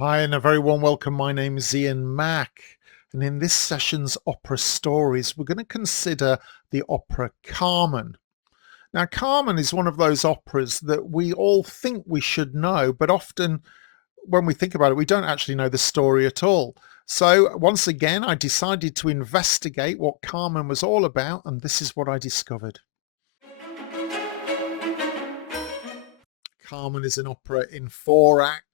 Hi, and a very warm welcome. My name is Ian Mack, and in this session's opera stories, we're going to consider the opera Carmen. Now, Carmen is one of those operas that we all think we should know, but often when we think about it, we don't actually know the story at all. So, once again, I decided to investigate what Carmen was all about, and this is what I discovered. Carmen is an opera in 4 acts,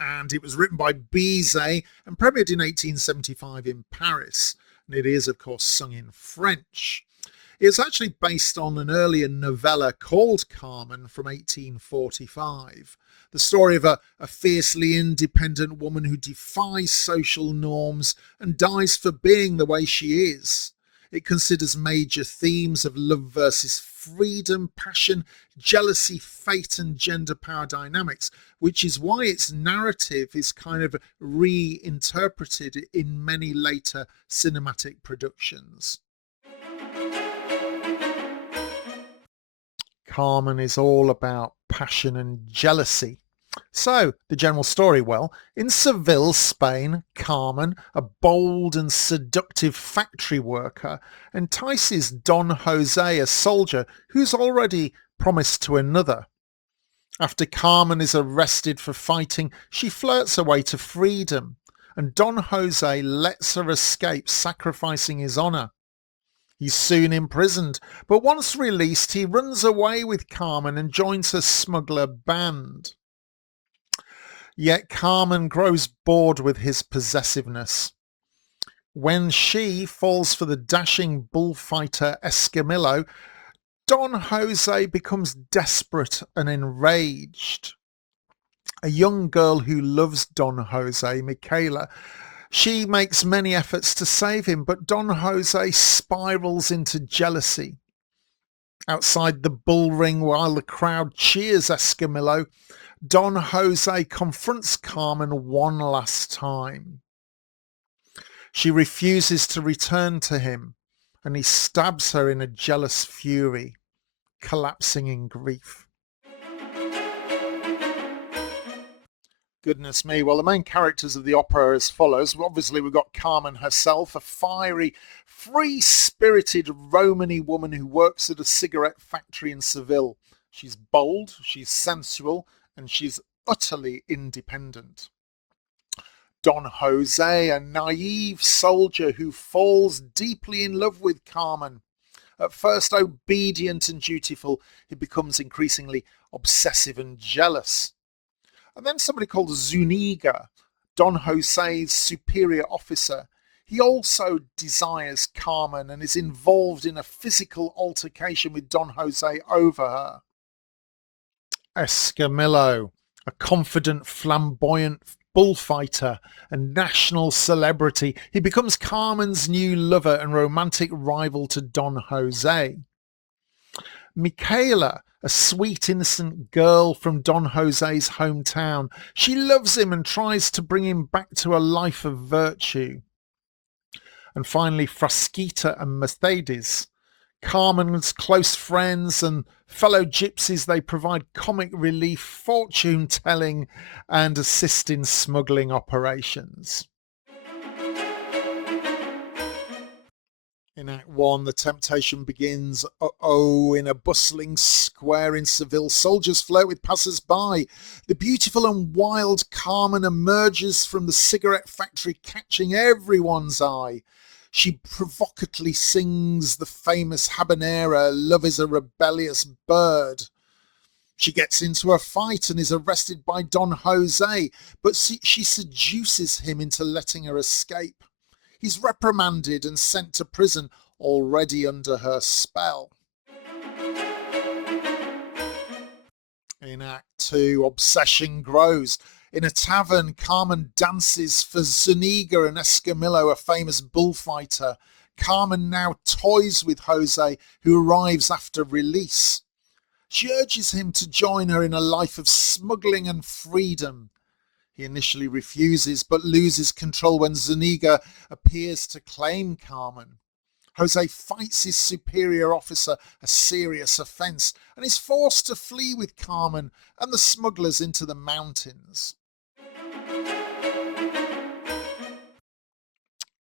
and it was written by Bizet and premiered in 1875 in Paris. And it is, of course, sung in French. It's actually based on an earlier novella called Carmen from 1845. The story of a fiercely independent woman who defies social norms and dies for being the way she is. It considers major themes of love versus freedom, passion, jealousy, fate, and gender power dynamics, which is why its narrative is kind of reinterpreted in many later cinematic productions. Carmen is all about passion and jealousy. So, the general story, well, in Seville, Spain, Carmen, a bold and seductive factory worker, entices Don Jose, a soldier who's already promised to another. After Carmen is arrested for fighting, she flirts her way to freedom, and Don Jose lets her escape, sacrificing his honor. He's soon imprisoned, but once released, he runs away with Carmen and joins her smuggler band. Yet Carmen grows bored with his possessiveness. When she falls for the dashing bullfighter Escamillo, Don Jose becomes desperate and enraged. A young girl who loves Don Jose, Michaela, she makes many efforts to save him, but Don Jose spirals into jealousy. Outside the bull ring, while the crowd cheers Escamillo, Don Jose confronts Carmen one last time. She refuses to return to him, and he stabs her in a jealous fury, collapsing in grief. Goodness me. Well, the main characters of the opera are as follows. Obviously, we've got Carmen herself, a fiery, free-spirited Romany woman who works at a cigarette factory in Seville. She's bold, she's sensual, and she's utterly independent. Don Jose, a naive soldier who falls deeply in love with Carmen. At first obedient and dutiful, he becomes increasingly obsessive and jealous. And then somebody called Zuniga, Don Jose's superior officer. He also desires Carmen and is involved in a physical altercation with Don Jose over her. Escamillo, a confident, flamboyant bullfighter and national celebrity. He becomes Carmen's new lover and romantic rival to Don Jose. Michaela, a sweet, innocent girl from Don Jose's hometown. She loves him and tries to bring him back to a life of virtue. And finally, Frasquita and Mercedes, Carmen's close friends and fellow gypsies. They provide comic relief, fortune telling, and assist in smuggling operations. In Act 1, the temptation begins. In a bustling square in Seville, soldiers flirt with passers-by. The beautiful and wild Carmen emerges from the cigarette factory, catching everyone's eye. She provocatively sings the famous habanera, "Love is a rebellious bird." She gets into a fight and is arrested by Don Jose, but she seduces him into letting her escape. He's reprimanded and sent to prison, already under her spell. In Act 2, obsession grows. In a tavern, Carmen dances for Zuniga and Escamillo, a famous bullfighter. Carmen now toys with Jose, who arrives after release. She urges him to join her in a life of smuggling and freedom. He initially refuses, but loses control when Zuniga appears to claim Carmen. Jose fights his superior officer, a serious offence, and is forced to flee with Carmen and the smugglers into the mountains.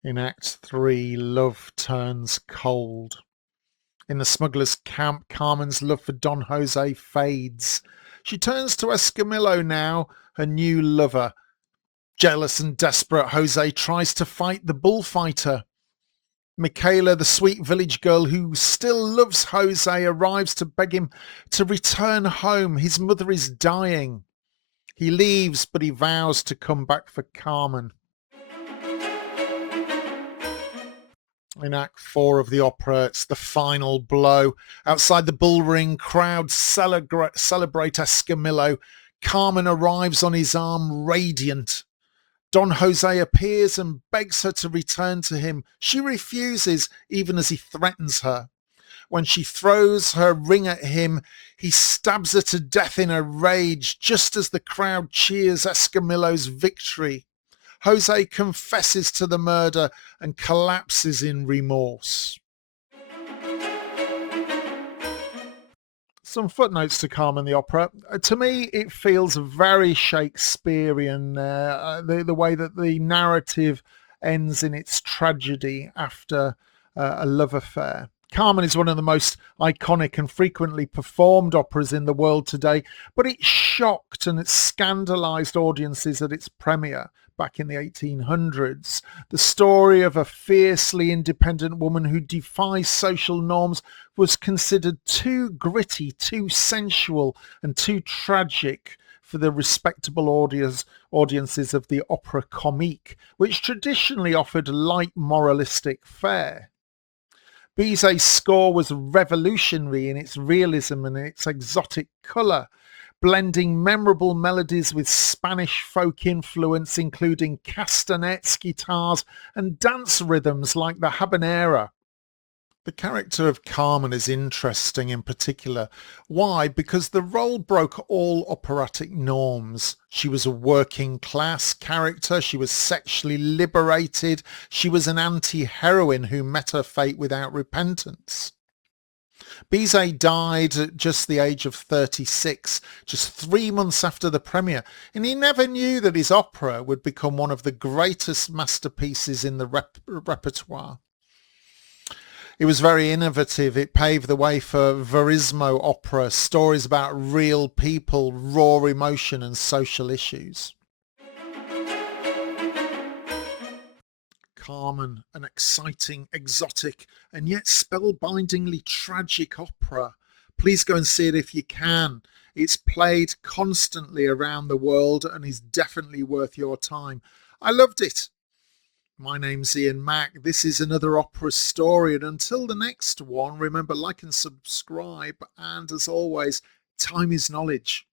In Act 3, love turns cold. In the smuggler's camp, Carmen's love for Don Jose fades. She turns to Escamillo now, her new lover. Jealous and desperate, Jose tries to fight the bullfighter. Michaela, the sweet village girl who still loves Jose, arrives to beg him to return home. His mother is dying. He leaves, but he vows to come back for Carmen. In Act 4 of the opera, it's the final blow. Outside the bull ring, crowds celebrate Escamillo. Carmen arrives on his arm, radiant. Don Jose appears and begs her to return to him. She refuses, even as he threatens her. When she throws her ring at him, he stabs her to death in a rage, just as the crowd cheers Escamillo's victory. Jose confesses to the murder and collapses in remorse. Some footnotes to Carmen the opera. To me, it feels very Shakespearean, the way that the narrative ends in its tragedy after a love affair. Carmen is one of the most iconic and frequently performed operas in the world today, but it shocked and it scandalized audiences at its premiere back in the 1800s. The story of a fiercely independent woman who defies social norms was considered too gritty, too sensual, and too tragic for the respectable audiences of the opera comique, which traditionally offered light moralistic fare. Bizet's score was revolutionary in its realism and its exotic colour, blending memorable melodies with Spanish folk influence, including castanets, guitars, and dance rhythms like the habanera. The character of Carmen is interesting in particular. Why? Because the role broke all operatic norms. She was a working class character. She was sexually liberated. She was an anti-heroine who met her fate without repentance. Bizet died at just the age of 36, just 3 months after the premiere, and he never knew that his opera would become one of the greatest masterpieces in the repertoire. It was very innovative. It paved the way for Verismo opera, stories about real people, raw emotion and social issues. Carmen, an exciting, exotic, and yet spellbindingly tragic opera. Please go and see it if you can. It's played constantly around the world and is definitely worth your time. I loved it. My name's Ian Mack. This is another opera story, and until the next one, remember, like and subscribe, and as always, time is knowledge.